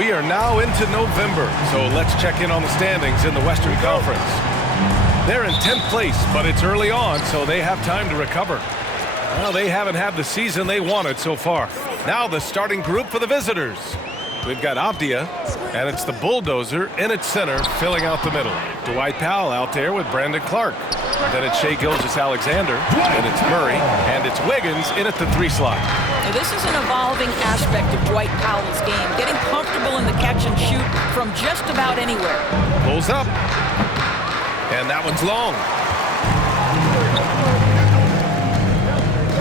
We are now into November, so let's check in on the standings in the Western Conference. They're in 10th place, but it's early on, so they have time to recover. Well, they haven't had the season they wanted so far. Now the starting group for the visitors. We've got Aplln7, and it's the Bulldozer in its center, filling out the middle. Dwight Powell out there with Brandon Clark. Then it's Shai Gilgeous-Alexander, and it's Murray, and it's Wiggins in at the 3 slot. Now, this is an evolving aspect of Dwight Powell's game, getting comfortable in the catch and shoot from just about anywhere. Pulls up, and that one's long.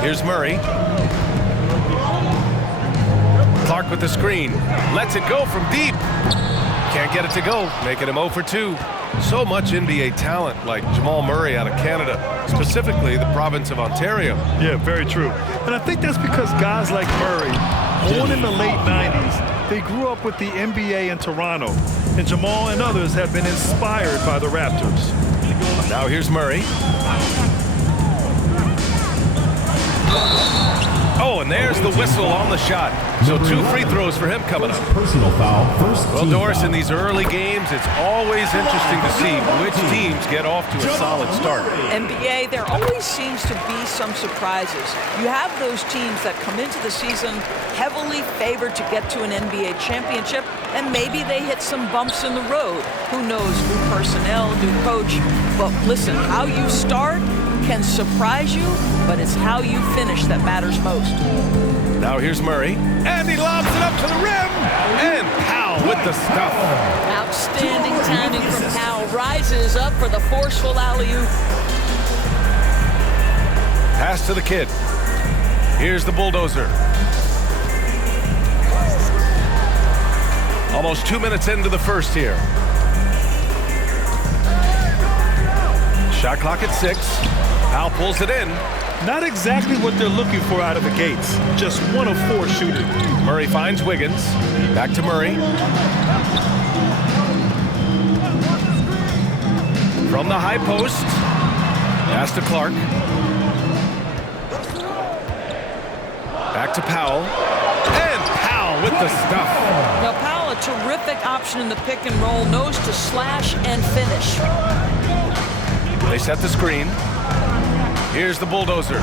Here's Murray. Clark with the screen. Lets it go from deep. Can't get it to go, making him 0 for 2. So much NBA talent like Jamal Murray out of Canada, specifically the province of Ontario. Yeah, very true. And I think that's because guys like Murray, born in the late 90s, they grew up with the NBA in Toronto. And Jamal and others have been inspired by the Raptors. Now here's Murray. Oh, and there's the whistle on the shot. So 2 free throws for him coming up. Personal foul. Well, Doris, in these early games, it's always interesting to see which teams get off to a solid start. NBA, there always seems to be some surprises. You have those teams that come into the season heavily favored to get to an NBA championship, and maybe they hit some bumps in the road. Who knows, new personnel, new coach. But listen, how you start can surprise you, but it's how you finish that matters most. Now here's Murray, and he lobs it up to the rim, and Powell with the stuff. Outstanding timing from Powell. Rises up for the forceful alley-oop. Pass to the kid. Here's the Bulldozer. Almost 2 minutes into the first here. Shot clock at 6. Powell pulls it in. Not exactly what they're looking for out of the gates. Just 1 of 4 shooting. Murray finds Wiggins. Back to Murray. From the high post. Pass to Clark. Back to Powell. And Powell with the stuff. Now Powell, a terrific option in the pick and roll, knows to slash and finish. They set the screen. Here's the Bulldozer.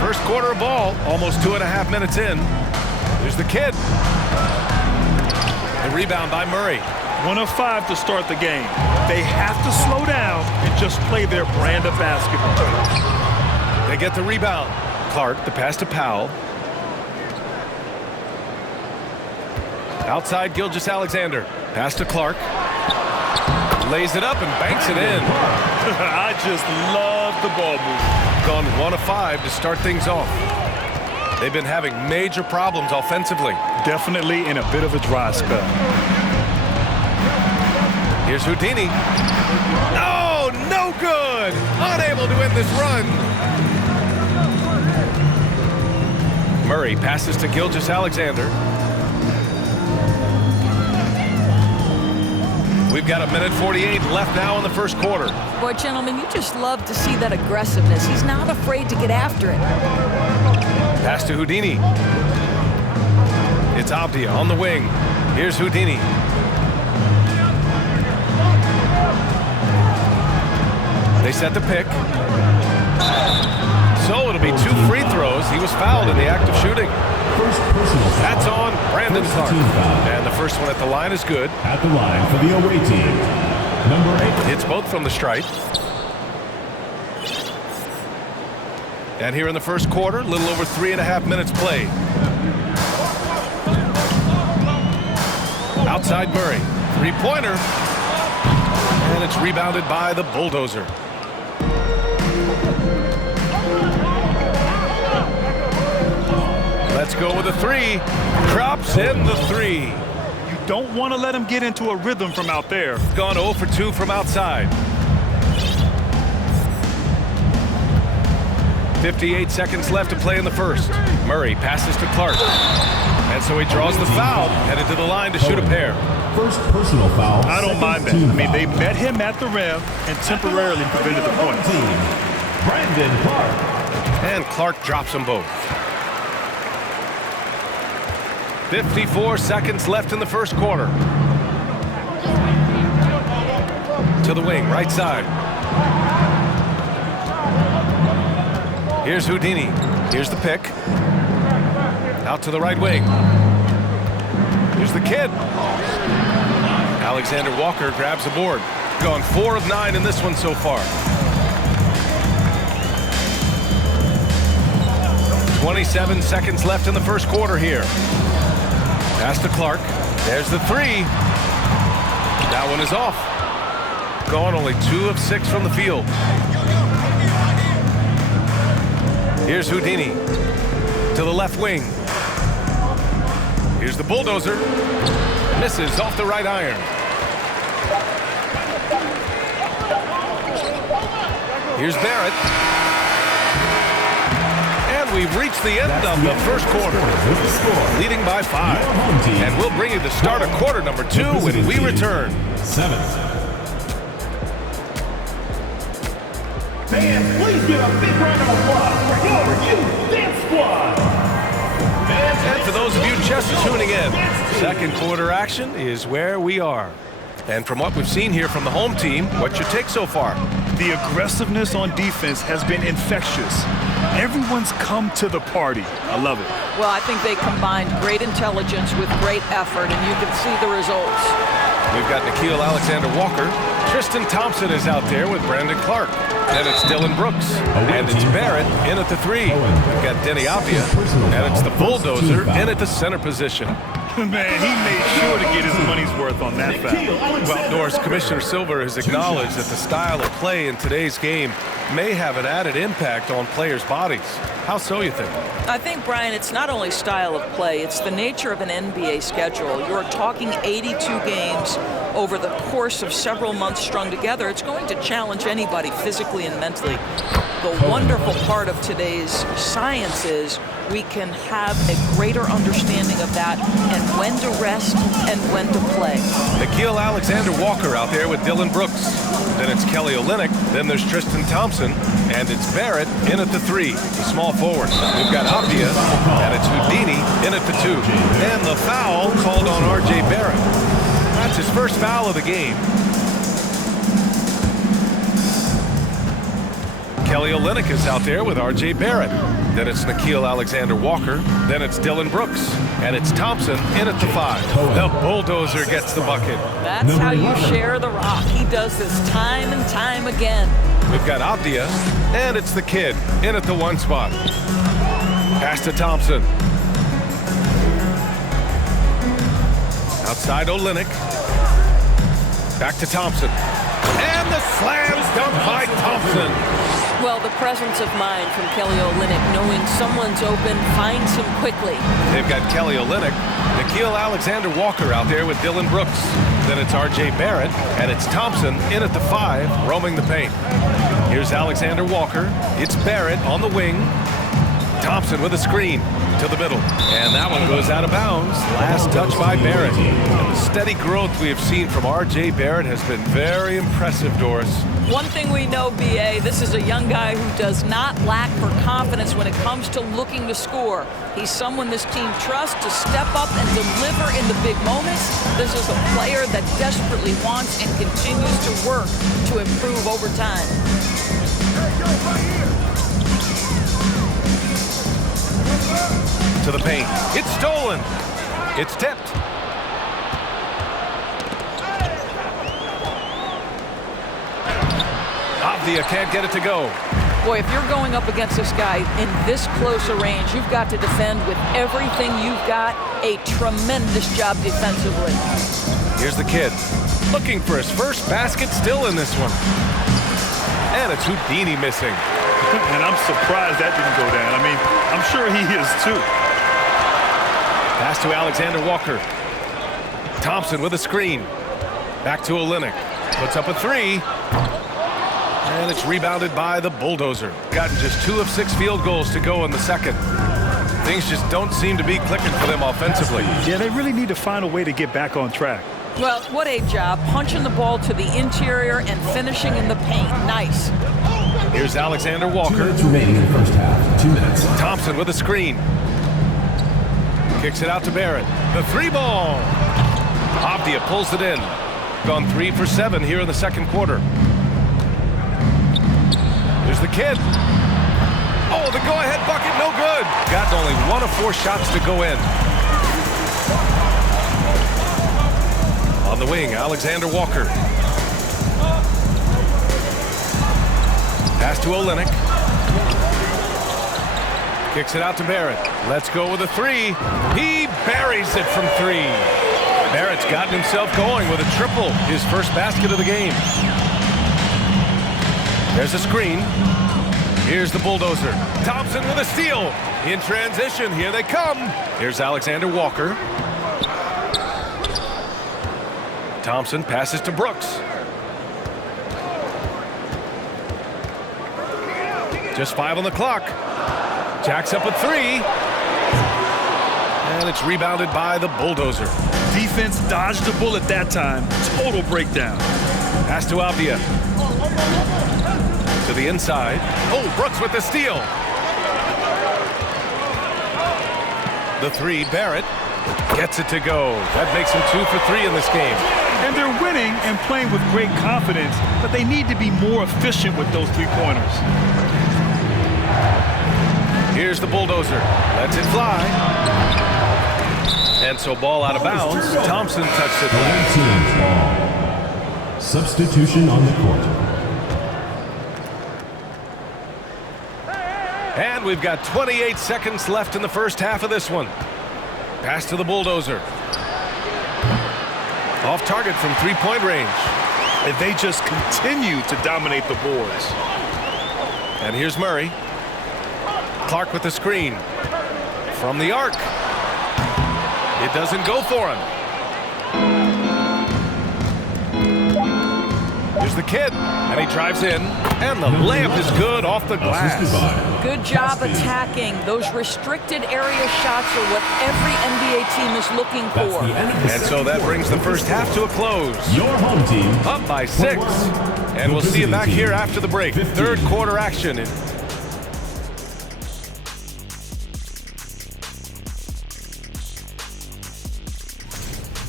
First quarter of ball, almost 2.5 minutes in. Here's the kid. The rebound by Murray. 1 of 5 to start the game. They have to slow down and just play their brand of basketball. They get the rebound. Clark, the pass to Powell. Outside Gilgeous-Alexander. Pass to Clark. Lays it up and banks it in. I just love the ball movement. Gone 1 of 5 to start things off. They've been having major problems offensively. Definitely in a bit of a dry spell. Here's Houdini. Oh, no good! Unable to win this run. Murray passes to Gilgeous-Alexander. We've got 1:48 left now in the first quarter. Boy, gentlemen, you just love to see that aggressiveness. He's not afraid to get after it. Pass to Houdini. It's Aplln7 on the wing. Here's Houdini. They set the pick. So it'll be 2 free throws. He was fouled in the act of shooting. That's on Brandon Clark. And the first one at the line is good. At the line for the away team, number 8. Hits both from the stripe. And here in the first quarter, a little over 3.5 minutes played. Outside Murray. 3-pointer. And it's rebounded by the Bulldozer. Let's go with a 3. Drops in the 3. You don't want to let him get into a rhythm from out there. Gone 0 for 2 from outside. 58 seconds left to play in the first. Murray passes to Clark. And so he draws the foul, headed to the line to shoot a pair. First personal foul. I don't mind that. I mean, they met him at the rim and temporarily prevented the points. Brandon Clark. And Clark drops them both. 54 seconds left in the first quarter. To the wing, right side. Here's Houdini. Here's the pick. Out to the right wing. Here's the kid. Alexander Walker grabs the board. Gone 4 of 9 in this one so far. 27 seconds left in the first quarter here. Pass to Clark. There's the 3. That one is off. Gone only 2 of 6 from the field. Here's Houdini. To the left wing. Here's the bulldozer. Misses off the right iron. Here's Barrett. And we've reached the end of the first quarter. Leading by 5. And we'll bring you the start of quarter number 2 when we return. 7. Fans, please give a big round of applause for your youth dance squad. And for those of you just tuning in, second quarter action is where we are. And from what we've seen here from the home team, what's your take so far? The aggressiveness on defense has been infectious. Everyone's come to the party. I love it. Well, I think they combined great intelligence with great effort, and you can see the results. We've got Nickeil Alexander-Walker. Tristan Thompson is out there with Brandon Clark. Then it's Dylan Brooks. And it's Barrett in at the 3. We've got Denny Avdia. And it's the bulldozer in at the center position. Man, he made sure to get his money's worth on that foul. Well, Norris, Commissioner Silver has acknowledged that the style of play in today's game may have an added impact on players' bodies. How so, you think? I think, Brian, it's not only style of play, it's the nature of an NBA schedule. You're talking 82 games over the course of several months strung together. It's going to challenge anybody physically and mentally. The wonderful part of today's science is we can have a greater understanding of that and when to rest and when to play. Nickeil Alexander-Walker out there with Dylan Brooks. Then it's Kelly Olynyk. Then there's Tristan Thompson. And it's Barrett in at the 3, the small forward. We've got Avdia, and it's Houdini in at the 2. And the foul called on R.J. Barrett. That's his first foul of the game. Kelly Olynyk is out there with R.J. Barrett. Then it's Nickeil Alexander-Walker. Then it's Dylan Brooks. And it's Thompson in at the 5. The bulldozer gets the bucket. That's how you share the rock. He does this time and time again. We've got Avdia, and it's the kid in at the 1 spot. Pass to Thompson. Outside Olynyk. Back to Thompson. And the slam dunk by Thompson. Well, the presence of mind from Kelly Olynyk, knowing someone's open, finds him quickly. They've got Kelly Olynyk, Nickeil Alexander-Walker out there with Dylan Brooks. Then it's R.J. Barrett, and it's Thompson in at the 5, roaming the paint. Here's Alexander-Walker. It's Barrett on the wing. Thompson with a screen to the middle. And that one goes out of bounds. Last touch by Barrett. And the steady growth we have seen from R.J. Barrett has been very impressive, Doris. One thing we know, B.A., this is a young guy who does not lack for confidence when it comes to looking to score. He's someone this team trusts to step up and deliver in the big moments. This is a player that desperately wants and continues to work to improve over time. To the paint. It's stolen. It's tipped. Avdia can't get it to go. Boy, if you're going up against this guy in this close a range, you've got to defend with everything you've got. A tremendous job defensively. Here's the kid. Looking for his first basket still in this one. And it's Houdini missing. And I'm surprised that didn't go down. I mean, I'm sure he is too. Pass to Alexander-Walker. Thompson with a screen. Back to Olynyk. Puts up a 3. And it's rebounded by the bulldozer. Gotten just 2 of 6 field goals to go in the second. Things just don't seem to be clicking for them offensively. Yeah, they really need to find a way to get back on track. Well, what a job. Punching the ball to the interior and finishing in the paint. Nice. Here's Alexander-Walker. 2 minutes remaining in the first half. 2 minutes. Thompson with a screen. Kicks it out to Barrett. The 3 ball. Avdia pulls it in. Gone 3 for 7 here in the second quarter. Here's the kid. Oh, the go-ahead bucket, no good. Got only 1 of 4 shots to go in. On the wing, Alexander Walker. Pass to Olynyk. Kicks it out to Barrett. Let's go with a 3. He buries it from 3. Barrett's gotten himself going with a triple, his first basket of the game. There's a screen. Here's the bulldozer. Thompson with a steal. In transition, here they come. Here's Alexander Walker. Thompson passes to Brooks. Just 5 on the clock. Jacks up a 3. And it's rebounded by the bulldozer. Defense dodged the bullet that time. Total breakdown. Pass to Avdia. To the inside. Oh, Brooks with the steal. The 3, Barrett gets it to go. That makes him 2 for 3 in this game. And they're winning and playing with great confidence, but they need to be more efficient with those 3-pointers. Here's the bulldozer. Lets it fly. And so ball out of bounds. Thompson touched it. Team's ball. Substitution on the court. And we've got 28 seconds left in the first half of this one. Pass to the bulldozer. Off target from 3-point range. And they just continue to dominate the boards. And here's Murray. Clark with the screen. From the arc. It doesn't go for him. Here's the kid. And he drives in. And the layup is good off the glass. Good job attacking. Those restricted area shots are what every NBA team is looking for. And so that brings the first half to a close. Your home team Up by 6. And we'll see you back here after the break. Third quarter action.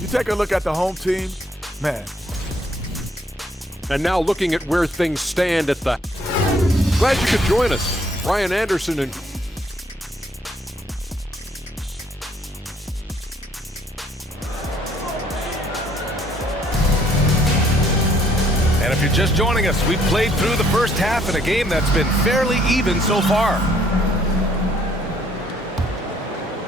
You take a look at the home team, man. And now looking at where things stand at the... Glad you could join us. Brian Anderson and... And if you're just joining us, we've played through the first half in a game that's been fairly even so far.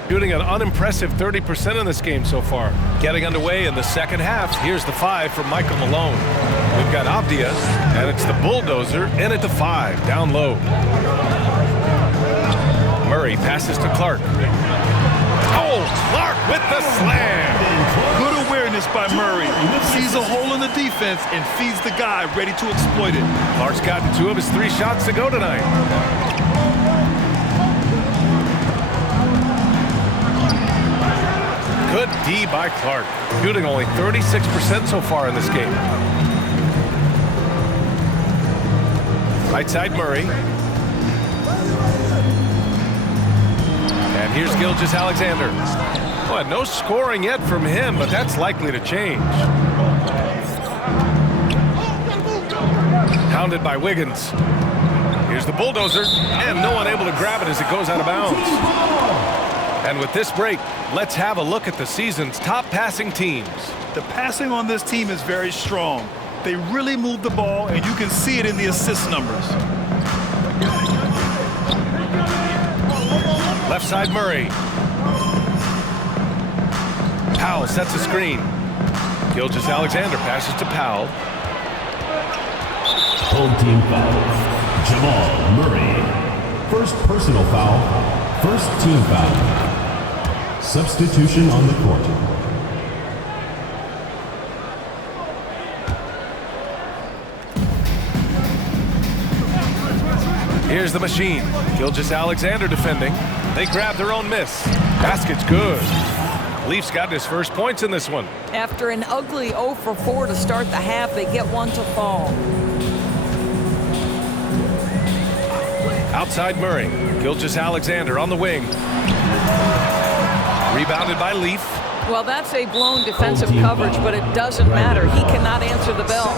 Shooting an unimpressive 30% in this game so far. Getting underway in the second half. Here's the 5 from Michael Malone. We've got Avdia, and it's the bulldozer in at the 5, down low. Murray passes to Clark. Oh, Clark with the slam. Good awareness by Murray. Sees a hole in the defense and feeds the guy ready to exploit it. Clark's gotten 2 of his 3 shots to go tonight. Good D by Clark. Shooting only 36% so far in this game. Right side Murray. And here's Gilgeous-Alexander. Well, no scoring yet from him, but that's likely to change. Hounded by Wiggins. Here's the bulldozer, and no one able to grab it as it goes out of bounds. And with this break, let's have a look at the season's top passing teams. The passing on this team is very strong. They really move the ball, and you can see it in the assist numbers. Left side Murray. Powell sets a screen. Gilgeous-Alexander passes to Powell. Home team foul. Jamal Murray. First personal foul. First team foul. Substitution on the court. Here's the machine. Gilgeous-Alexander defending. They grab their own miss. Basket's good. Leafs got his first points in this one. After an ugly 0 for 4 to start the half, they get one to fall. Outside Murray. Gilgeous-Alexander on the wing. Rebounded by Leaf. Well, that's a blown defensive coverage, but it doesn't matter. He cannot answer the bell.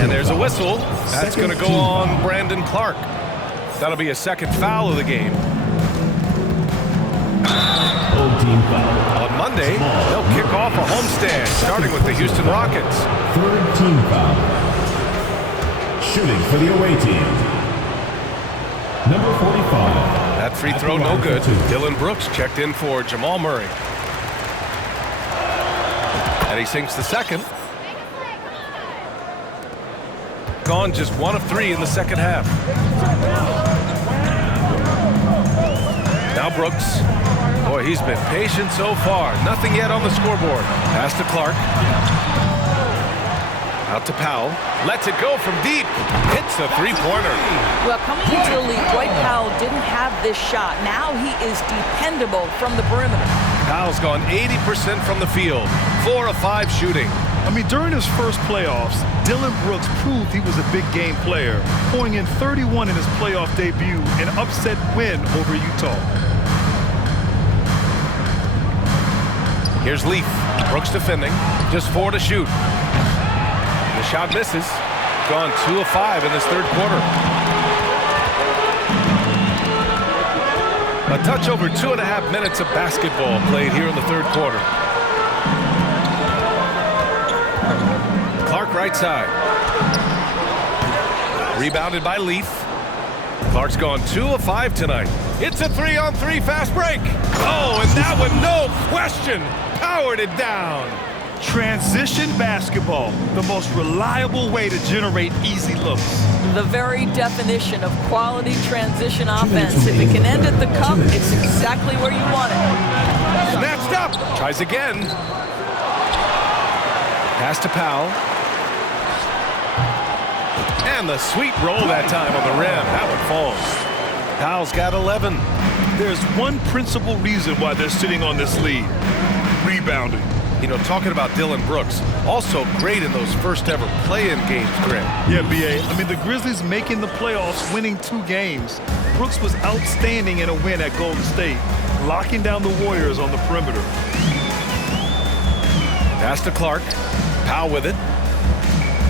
And there's a whistle. That's going to go on Brandon Clark. That'll be a second foul of the game. On Monday, they'll kick off a homestand, starting with the Houston Rockets. Third team foul. Shooting for the away team. Number 45. That free throw no good. Dylan Brooks checked in for Jamal Murray. And he sinks the second. Gone just 1 of 3 in the second half. Now Brooks. Boy, he's been patient so far. Nothing yet on the scoreboard. Pass to Clark. Out to Powell. Lets it go from deep. Hits a three-pointer. Well, coming into the league, Dwight Powell didn't have this shot. Now he is dependable from the perimeter. Powell's gone 80% from the field. 4 of 5 shooting. I mean, during his first playoffs, Dylan Brooks proved he was a big game player, pouring in 31 in his playoff debut, an upset win over Utah. Here's Leaf. Brooks defending. Just 4 to shoot. The shot misses. Gone 2 of 5 in this third quarter. A touch over 2.5 minutes of basketball played here in the third quarter. Clark right side. Rebounded by Leaf. Clark's gone 2 of 5 tonight. It's a 3-on-3 fast break. Oh, and that one, no question, powered it down. Transition basketball, the most reliable way to generate easy looks. The very definition of quality transition offense. If it can end at the cup, it's exactly where you want it. Snatched up. Tries again. Pass to Powell. And the sweet roll that time on the rim. That one falls. Powell's got 11. There's one principal reason why they're sitting on this lead. Rebounding. You know, talking about Dylan Brooks, also great in those first ever play-in games, Grant. Yeah, B.A. I mean, the Grizzlies making the playoffs, winning 2 games. Brooks was outstanding in a win at Golden State, locking down the Warriors on the perimeter. Pass to Clark. Powell with it.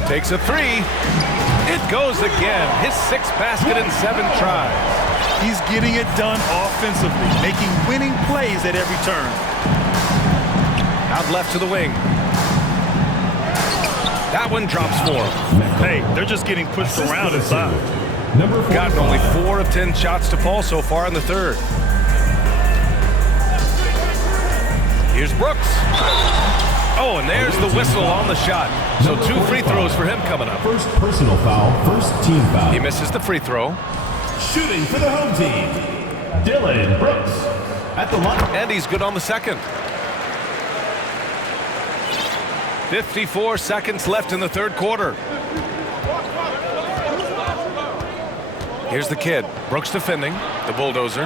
Takes a 3. It goes again. His 6th basket in 7 tries. He's getting it done offensively, making winning plays at every turn. Out left to the wing. That one drops for him. Hey, they're just getting pushed around inside. Number 45. Gotten only 4 of 10 shots to fall so far in the third. Here's Brooks. Oh, and there's the whistle on the shot. So 2 free throws for him coming up. First personal foul, first team foul. He misses the free throw. Shooting for the home team, Dylan Brooks. At the line. And he's good on the second. 54 seconds left in the third quarter. Here's the kid. Brooks defending. The bulldozer.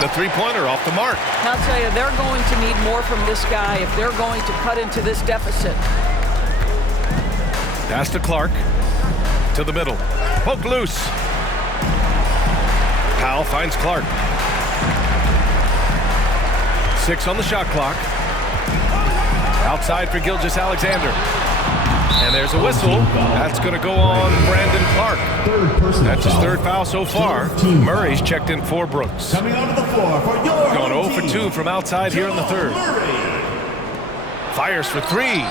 The three-pointer off the mark. I'll tell you, they're going to need more from this guy if they're going to cut into this deficit. Pass to Clark. To the middle. Poke loose. Powell finds Clark. 6 on the shot clock. Outside for Gilgeous-Alexander. And there's a whistle. That's going to go on Brandon Clark. That's his 3rd foul so far. Murray's checked in for Brooks. Coming onto the floor for your Going 0 for 2 from outside here in the third. Fires for 3.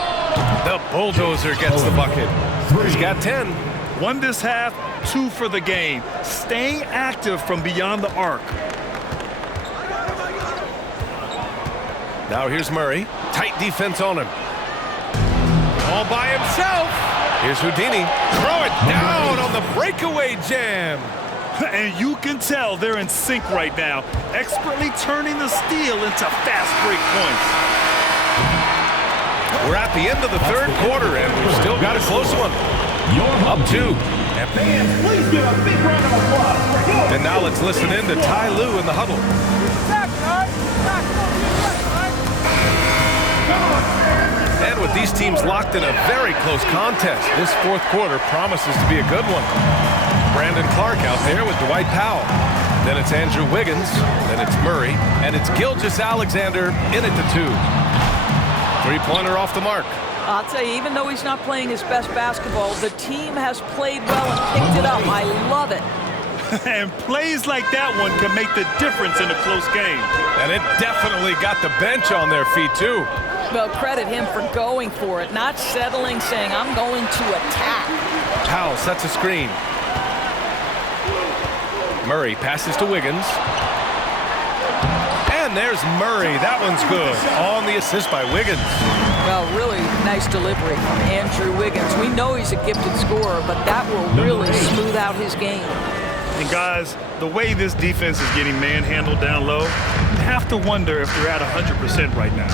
The bulldozer gets the bucket. He's got 10. 1 this half, 2 for the game. Staying active from beyond the arc. Now here's Murray. Tight defense on him. All by himself. Here's Houdini. Throw it down on the breakaway jam. And you can tell they're in sync right now, expertly turning the steal into fast break points. We're at the end of the third quarter, and we've still got a close one. Up 2. Fans, please give a big round of applause for your And now let's listen in to Ty Lue in the huddle. And with these teams locked in a very close contest, this fourth quarter promises to be a good one. Brandon Clark out there with Dwight Powell. Then it's Andrew Wiggins. Then it's Murray. And it's Gilgeous-Alexander in at the 2. Three-pointer off the mark. I'll tell you, even though he's not playing his best basketball, the team has played well and picked it up. I love it. And plays like that one can make the difference in a close game. And it definitely got the bench on their feet, too. Well, credit him for going for it, not settling, saying, I'm going to attack. Powell sets a screen. Murray passes to Wiggins. And there's Murray. That one's good. On the assist by Wiggins. Well, really nice delivery from Andrew Wiggins. We know he's a gifted scorer, but that will really smooth out his game. And guys, the way this defense is getting manhandled down low, you have to wonder if they're at 100% right now.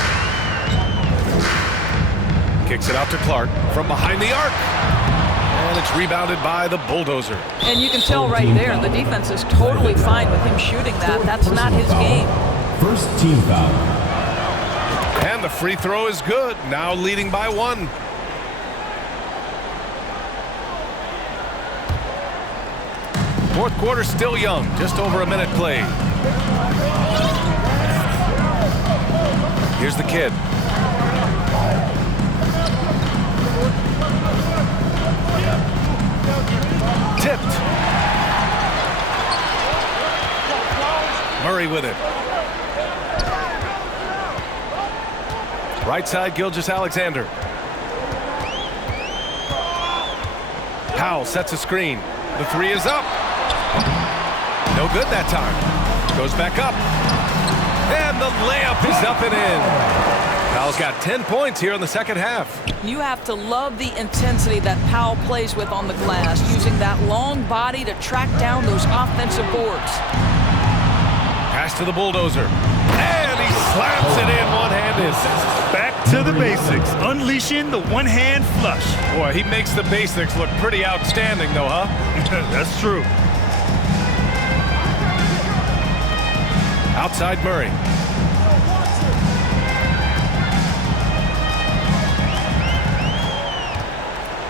Kicks it out to Clark from behind the arc. And it's rebounded by the Bulldozer. And you can tell right there, the defense is totally fine with him shooting that. That's not his game. First team foul. And the free throw is good. Now leading by 1. Fourth quarter still young. Just over a minute played. Here's the kid. Tipped. Murray with it. Right side, Gilgeous-Alexander. Powell sets a screen. The 3 is up. No good that time. Goes back up. And the layup is up and in. Powell's got 10 points here in the second half. You have to love the intensity that Powell plays with on the glass, using that long body to track down those offensive boards. Pass to the Bulldozer. And he slams it in one-handed. Back to the basics, unleashing the one-hand flush. Boy, he makes the basics look pretty outstanding, though, huh? That's true. Outside Murray.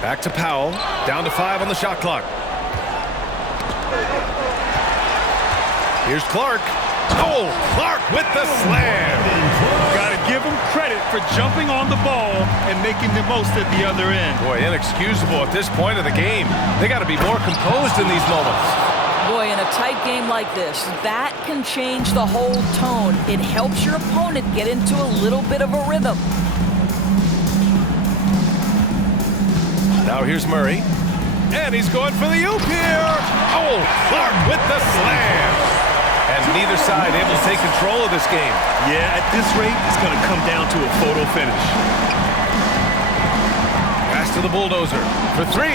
Back to Powell. Down to 5 on the shot clock. Here's Clark. Oh, Clark with the slam. Got to give him credit for jumping on the ball and making the most at the other end. Boy, inexcusable at this point of the game. They got to be more composed in these moments. Boy, in a tight game like this, that can change the whole tone. It helps your opponent get into a little bit of a rhythm. Now here's Murray. And he's going for the oop here. Oh, Clark with the slam. And neither side able to take control of this game. Yeah, at this rate, it's going to come down to a photo finish. Pass to the Bulldozer for 3.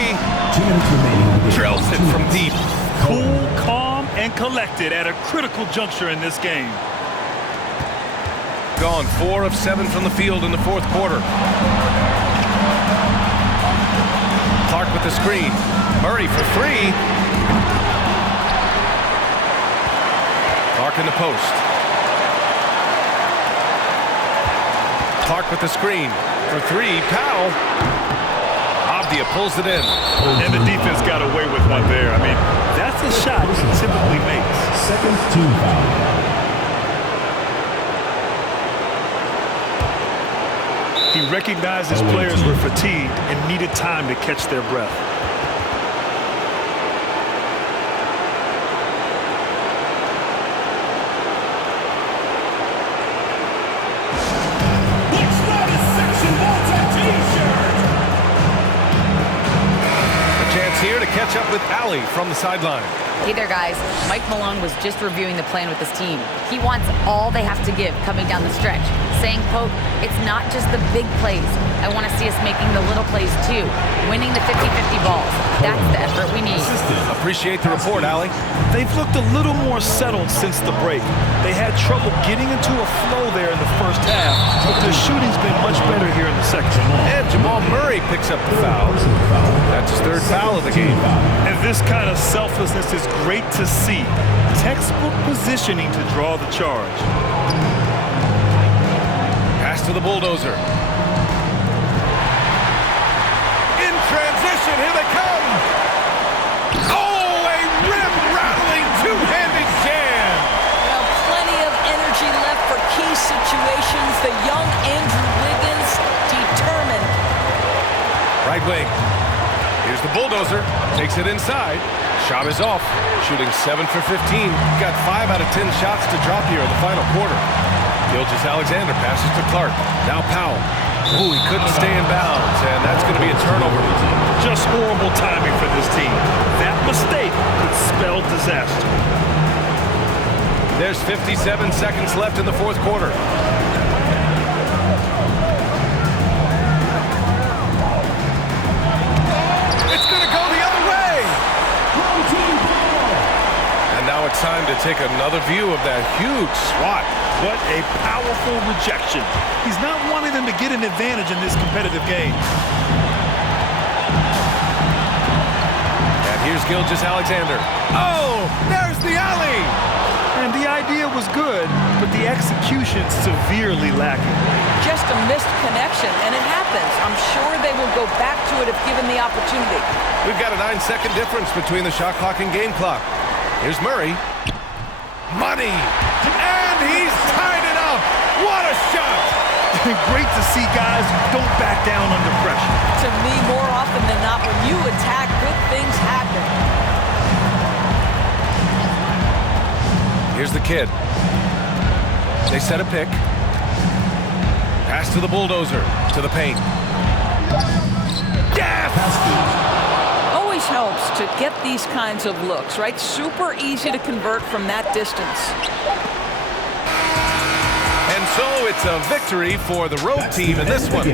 2 minutes remaining. Drills it from deep. Cool, calm, and collected at a critical juncture in this game. Gone 4 of 7 from the field in the fourth quarter. Clark with the screen. Murray for 3. Clark in the post. Clark with the screen for 3. Powell. Abdia pulls it in. And the defense got away with one there. I mean, that's a shot he typically makes. Second team foul. He recognized his players were fatigued and needed time to catch their breath. Here to catch up with Allie from the sideline. Hey there, guys. Mike Malone was just reviewing the plan with his team. He wants all they have to give coming down the stretch, saying, quote, it's not just the big plays. I want to see us making the little plays too, winning the 50-50 balls. That's the effort we need. Appreciate the report, Allie. They've looked a little more settled since the break. They had trouble getting into a flow there in the first half, but the shooting's been much better here in the second. And Jamal Murray picks up the foul. That's his 3rd foul of the game. And this kind of selflessness is great to see. Textbook positioning to draw the charge. Pass to the Bulldozer. In transition, here they come. Oh, a rim-rattling two-handed jam. situations, the young Andrew Wiggins determined. Right wing. Here's the bulldozer. Takes it inside. Shot is off. Shooting 7 for 15. Got 5 out of 10 shots to drop here in the final quarter. Gilgeous-Alexander passes to Clark. Now Powell. Ooh, he couldn't stay in bounds, and that's going to be a turnover. Just horrible timing for this team. That mistake could spell disaster. There's 57 seconds left in the fourth quarter. It's going to go the other way. And now it's time to take another view of that huge swat. What a powerful rejection. He's not wanting them to get an advantage in this competitive game. And here's Gilgeous-Alexander. Oh, there's the alley. And the idea was good, but the execution severely lacking. Just a missed connection, and it happens. I'm sure they will go back to it if given the opportunity. We've got a 9-second difference between the shot clock and game clock. Here's Murray. Money! And he's tied it up! What a shot! Great to see guys who don't back down under pressure. To me, more often than not, when you attack, good things happen. Here's the kid. They set a pick. Pass to the bulldozer, to the paint. Yes! Always helps to get these kinds of looks, right? Super easy to convert from that distance. And so it's a victory for the road team in this one.